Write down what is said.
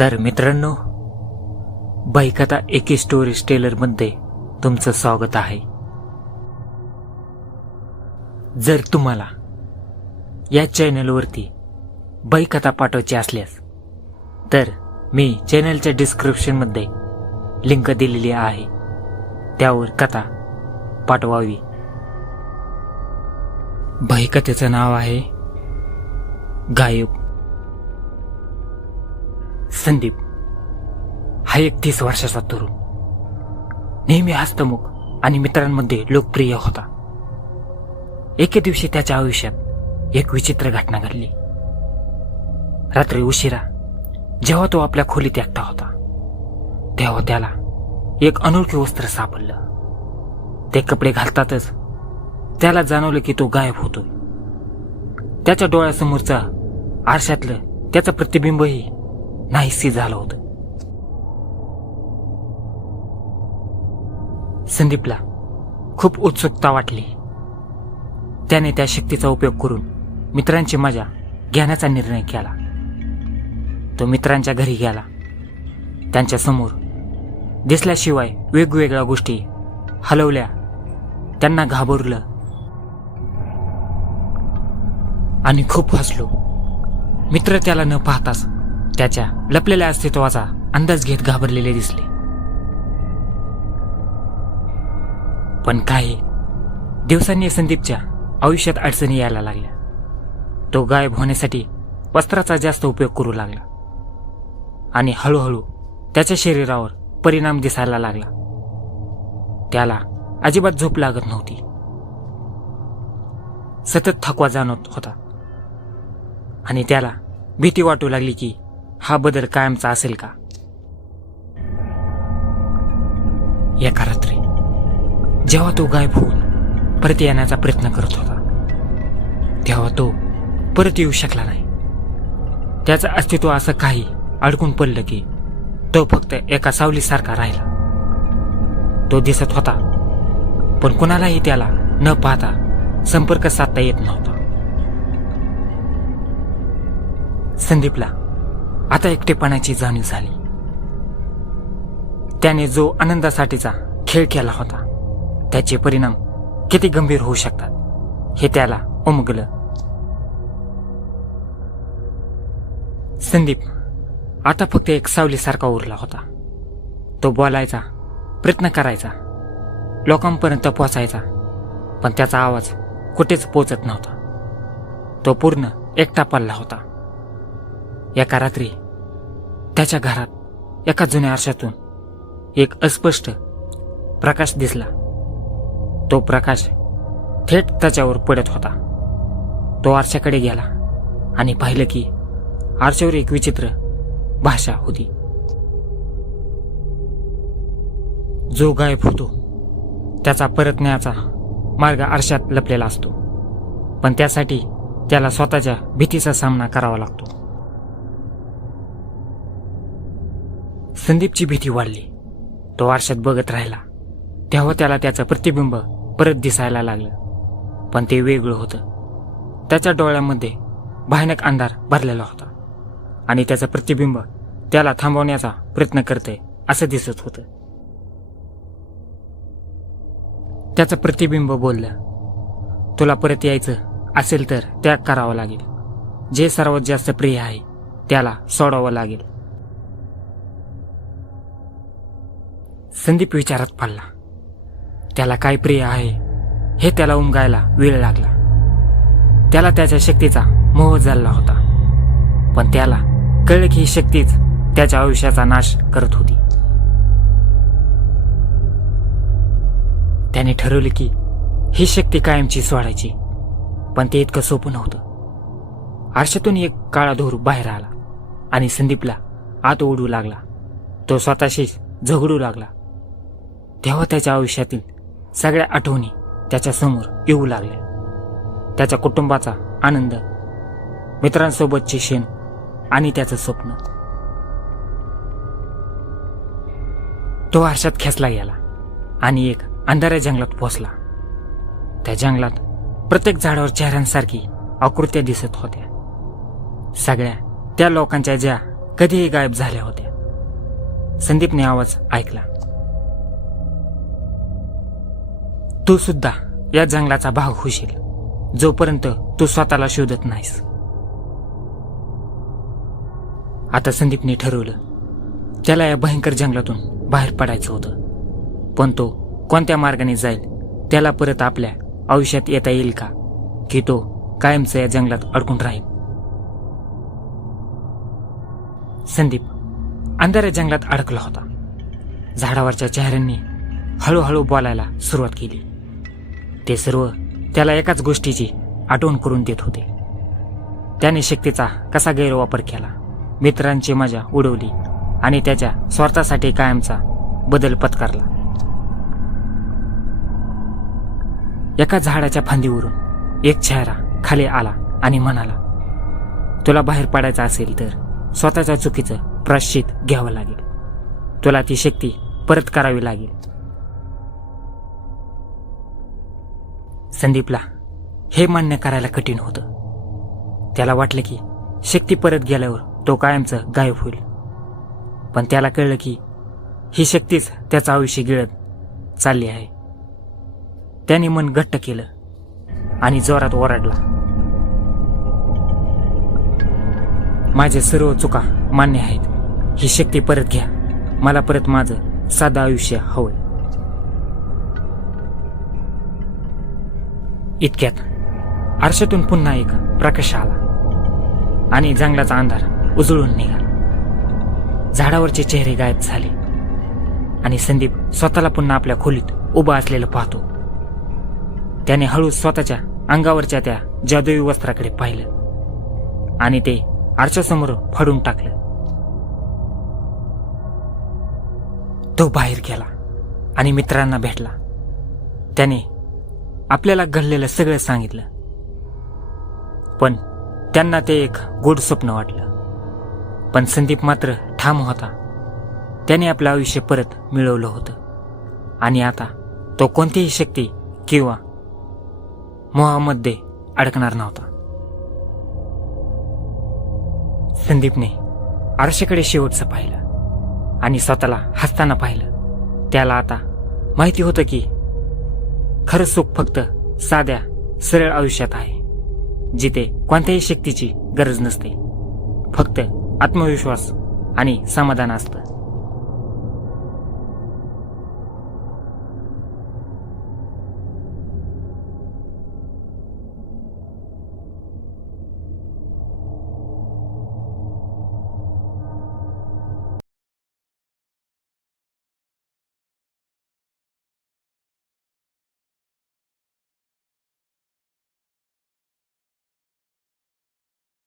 तर मित्रांनो बाईकथा एके स्टोरीज टेलरमध्ये तुमचं स्वागत आहे. जर तुम्हाला या चॅनलवरती बाईकथा पाठवायची असल्यास तर मी चॅनलच्या डिस्क्रिप्शनमध्ये लिंक दिलेली आहे. त्यावर कथा पाठवावी. बाईकथेचं नाव आहे गायब. संदीप हा एक तीस वर्षाचा तरुण. नेहमी हस्तमुख आणि मित्रांमध्ये लोकप्रिय होता. एके दिवशी त्याच्या आयुष्यात एक विचित्र घटना घडली. रात्री उशिरा जेव्हा तो आपल्या खोलीत एकटा होता तेव्हा त्याला एक अनोळखी वस्त्र सापडलं. ते कपडे घालतातच त्याला जाणवलं की तो गायब होतोय. त्याच्या डोळ्यासमोरचा आरशातलं त्याचं प्रतिबिंबही नाहीसी झालं होतं. संदीपला खूप उत्सुकता वाटली. त्याने त्या शक्तीचा उपयोग करून मित्रांची मजा घेण्याचा निर्णय केला. तो मित्रांच्या घरी गेला. त्यांच्यासमोर दिसल्याशिवाय वेगवेगळ्या गोष्टी हलवल्या. त्यांना घाबरलं. आणि खूप हसलो. मित्र त्याला न पाहताच त्याच्या लपलेल्या अस्तित्वाचा अंदाज घेत घाबरलेले दिसले. पण काही दिवसांनी संदीपच्या आयुष्यात अडचणी यायला लागल्या. तो गायब होण्यासाठी वस्त्राचा जास्त उपयोग करू लागला. आणि हळूहळू त्याच्या शरीरावर परिणाम दिसायला लागला. त्याला अजिबात झोप लागत नव्हती. सतत थकवा जाणवत होता. आणि त्याला भीती वाटू लागली की हा बदल कायमचा असेल का? एका रात्री जेव्हा तो गायब होऊन परत येण्याचा प्रयत्न करत होता तेव्हा तो परत येऊ शकला नाही. त्याचं अस्तित्व असं काही अडकून पडलं की तो फक्त एका सावलीसारखा राहिला. तो दिसत होता पण कुणालाही त्याला न पाहता संपर्क साधता येत नव्हता. संदीपला आता एकटेपणाची जाणीव झाली. त्याने जो आनंदासाठीचा खेळ केला होता त्याचे परिणाम किती गंभीर होऊ शकतात हे त्याला उमगलं. संदीप आता फक्त एक सावलीसारखा उरला होता. तो बोलायचा प्रयत्न करायचा लोकांपर्यंत पोचायचा पण त्याचा आवाज कुठेच पोचत नव्हता. तो पूर्ण एकटा पडला होता. एका रात्री त्याच्या घरात एका जुन्या आरशातून एक अस्पष्ट प्रकाश दिसला. तो प्रकाश थेट त्याच्यावर पडत होता. तो आरशाकडे गेला आणि पाहिलं की आरशावर एक विचित्र भाषा होती. जो गायब होतो त्याचा परतण्याचा मार्ग आरशात लपलेला असतो. पण त्यासाठी त्याला स्वतःच्या भीतीचा सामना करावा लागतो. संदीपची भीती वाढली. तो आरशात बघत राहिला. तेव्हा त्याला त्याचं प्रतिबिंब परत दिसायला लागलं. पण ते वेगळं होतं. त्याच्या डोळ्यामध्ये भयानक अंधार भरलेला होता. आणि त्याचं प्रतिबिंब त्याला थांबवण्याचा प्रयत्न करते असं दिसत होतं. त्याचं प्रतिबिंब बोललं तुला परत यायचं असेल तर त्याग करावा लागेल. जे सर्वात जास्त प्रिय आहे त्याला सोडावं लागेल. संदीप विचारात पडला. त्याला काय प्रिय आहे हे त्याला उमगायला वेळ लागला. त्याला त्याच्या शक्तीचा मोह झाला होता. पण त्याला कळलं की ही शक्तीच त्याच्या आयुष्याचा नाश करत होती. त्याने ठरवले की ही शक्ती कायमची सोडायची पण ते इतकं सोपं नव्हतं. आरशातून एक काळा धूर बाहेर आला आणि संदीपला आत ओढू लागला. तो स्वतःशीच झगडू लागला. तेव्हा त्याच्या आयुष्यातील सगळ्या आठवणी त्याच्यासमोर येऊ लागल्या. त्याच्या कुटुंबाचा आनंद मित्रांसोबतचे शेण आणि त्याचं स्वप्न. तो आरशात खेचला गेला आणि एक अंधाऱ्या जंगलात पोचला त्या जंगलात प्रत्येक झाडावर चेहऱ्यांसारखी आकृत्या दिसत होत्या. सगळ्या त्या लोकांच्या ज्या कधीही गायब झाल्या होत्या. संदीपने आवाज ऐकला. तू सुद्धा या जंगलाचा भाग होशील जोपर्यंत तू स्वतःला शोधत नाहीस. आता संदीपने ठरवलं त्याला या भयंकर जंगलातून बाहेर पडायचं होतं पण तो कोणत्या मार्गाने जाईल त्याला परत आपल्या आयुष्यात येता येईल का की तो कायमचं या जंगलात अडकून राहील? संदीप अंधाऱ्या जंगलात अडकला होता. झाडावरच्या चेहऱ्यांनी हळूहळू बोलायला सुरुवात केली. ते सर्व त्याला एकाच गोष्टीची आठवण करून देत होते. त्याने शक्तीचा कसा गैरवापर केला. मित्रांची मजा उडवली आणि त्याच्या स्वार्थासाठी कायमचा बदल पत्कारला. एका झाडाच्या फांदीवरून एक चेहरा खाली आला आणि म्हणाला तुला बाहेर पडायचं असेल तर स्वतःच्या चुकीचं प्राश्चित घ्यावं लागेल. तुला ती शक्ती परत करावी लागेल. संदीपला हे मान्य करायला कठीण होतं. त्याला वाटलं की शक्ती परत गेल्यावर तो कायमचं गायब होईल. पण त्याला कळलं की ही शक्तीच त्याचं आयुष्य गिळत चालली आहे. त्याने मन घट्ट केलं आणि जोरात ओरडला. माझे सर्व चुका मान्य आहेत. ही शक्ती परत घ्या. मला परत माझं साधं आयुष्य हवंय. इतक्यात आरशातून पुन्हा एक प्रकाश आला आणि जंगलाचा अंधार उजळून निघाला. झाडावरचे चेहरे गायब झाले आणि संदीप स्वतःला पुन्हा आपल्या खोलीत उभा असलेलं पाहतो. त्याने हळू स्वतःच्या अंगावरच्या त्या जादुई वस्त्राकडे पाहिलं आणि ते आरशासमोर फाडून टाकलं. तो बाहेर गेला आणि मित्रांना भेटला. त्याने आपल्याला घडलेलं सगळं सांगितलं. पण त्यांना ते एक गोड स्वप्न वाटलं. पण संदीप मात्र ठाम होता. त्याने आपलं आयुष्य परत मिळवलं होतं. आणि आता तो कोणतीही शक्ती किंवा मोहामध्ये अडकणार नव्हता. संदीपने आरशाकडे शेवटचं पाहिलं आणि स्वतःला हसताना पाहिलं. त्याला आता माहिती होतं की खरं सुख फक्त साध्या सरळ आयुष्यात आहे जिथे कोणत्याही शक्तीची गरज नसते. फक्त आत्मविश्वास आणि समाधान असतं.